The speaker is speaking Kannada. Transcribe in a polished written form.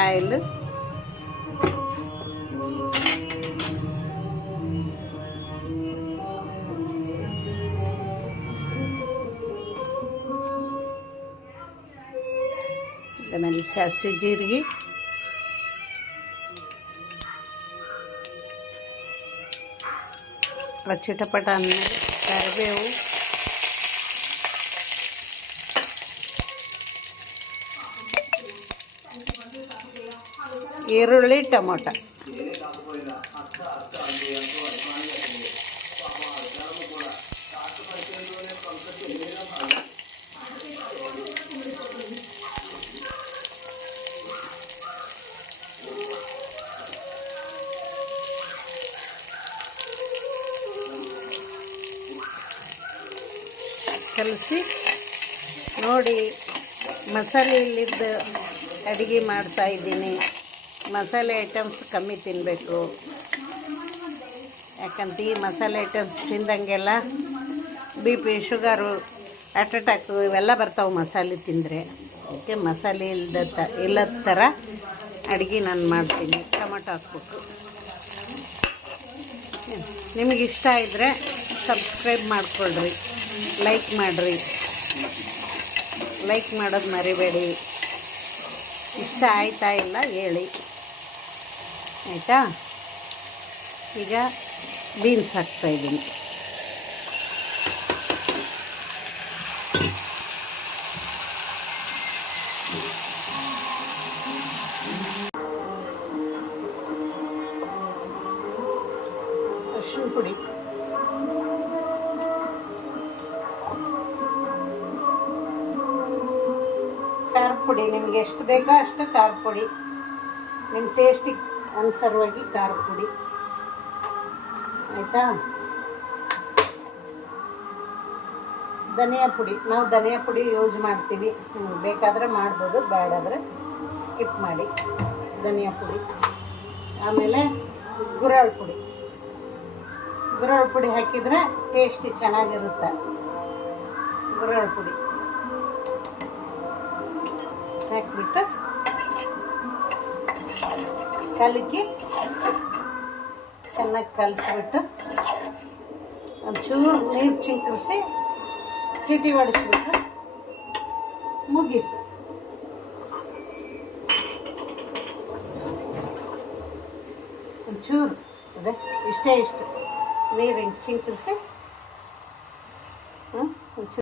ಆಯಿಲ್, ಆಮೇಲೆ ಸಾಸಿವೆ ಜೀರಿಗೆ, ಚಿಟಪಟ ಅಂದಮೇಲೆ ಕರಿಬೇವು, ಈರುಳ್ಳಿ, ಟೊಮೊಟೊ. ಕಲಸಿ ನೋಡಿ, ಮಸಾಲೆ ಇಲ್ಲಿದ್ದು ಅಡುಗೆ ಮಾಡ್ತಾಯಿದ್ದೀನಿ. ಮಸಾಲೆ ಐಟಮ್ಸ್ ಕಮ್ಮಿ ತಿನ್ನಬೇಕು, ಯಾಕಂತ ಈ ಮಸಾಲೆ ಐಟಮ್ಸ್ ತಿಂದಂಗೆಲ್ಲ BP, ಶುಗರು, ಹಾರ್ಟ್ ಅಟ್ಯಾಕು ಇವೆಲ್ಲ ಬರ್ತಾವೆ ಮಸಾಲೆ ತಿಂದರೆ. ಅದಕ್ಕೆ ಮಸಾಲೆ ಇಲ್ಲದ ಥರ ಅಡುಗೆ ನಾನು ಮಾಡ್ತೀನಿ. ಟೊಮೊಟೊ ಹಾಕ್ಬೇಕು. ನಿಮಗಿಷ್ಟ ಇದ್ದರೆ ಸಬ್ಸ್ಕ್ರೈಬ್ ಮಾಡಿಕೊಳ್ರಿ, ಲೈಕ್ ಮಾಡಿರಿ. ಲೈಕ್ ಮಾಡೋದು ಮರಿಬೇಡಿ. ಇಷ್ಟ ಆಯ್ತಾ ಇಲ್ಲ ಹೇಳಿ, ಆಯಿತಾ? ಈಗ ಬೀನ್ಸ್ ಹಾಕ್ತಾಯಿದ್ದೀನಿ. ಅರಿಶಿನ ಪುಡಿ, ಖಾರದ ಪುಡಿ, ನಿಮಗೆ ಎಷ್ಟು ಬೇಕೋ ಅಷ್ಟು ಖಾರದ ಪುಡಿ, ನಿಮ್ಮ ಟೇಸ್ಟಿಗೆ ಅನುಸಾರವಾಗಿ ಖಾರದ ಪುಡಿ, ಆಯಿತಾ? ಧನಿಯಾ ಪುಡಿ, ನಾವು ಧನಿಯಾ ಪುಡಿ ಯೂಸ್ ಮಾಡ್ತೀವಿ. ನಿಮ್ಗೆ ಬೇಕಾದರೆ ಮಾಡ್ಬೋದು, ಬೇಡಾದರೆ ಸ್ಕಿಪ್ ಮಾಡಿ. ಧನಿಯಾ ಪುಡಿ, ಆಮೇಲೆ ಗುರಾಳ್ ಪುಡಿ. ಗುರಾಳ್ ಪುಡಿ ಹಾಕಿದರೆ ಟೇಸ್ಟಿ ಚೆನ್ನಾಗಿರುತ್ತೆ. ಗುರಾಳ್ ಪುಡಿ ಹಾಕ್ಬಿಟ್ಟು ಕಲಕಿ ಚೆನ್ನಾಗಿ ಕಲಿಸ್ಬಿಟ್ಟು ಒಂಚೂರು ನೀರು ಚಿಂಕರಿಸಿ ಸಿಟಿ ಹೊಡಿಸ್ಬಿಟ್ರೆ ಮುಗೀತು. ಒಂಚೂರು ಅದೇ ಇಷ್ಟೇ, ಇಷ್ಟು ನೀರು ಹಿಂಗೆ ಚಿಂಕರಿಸಿ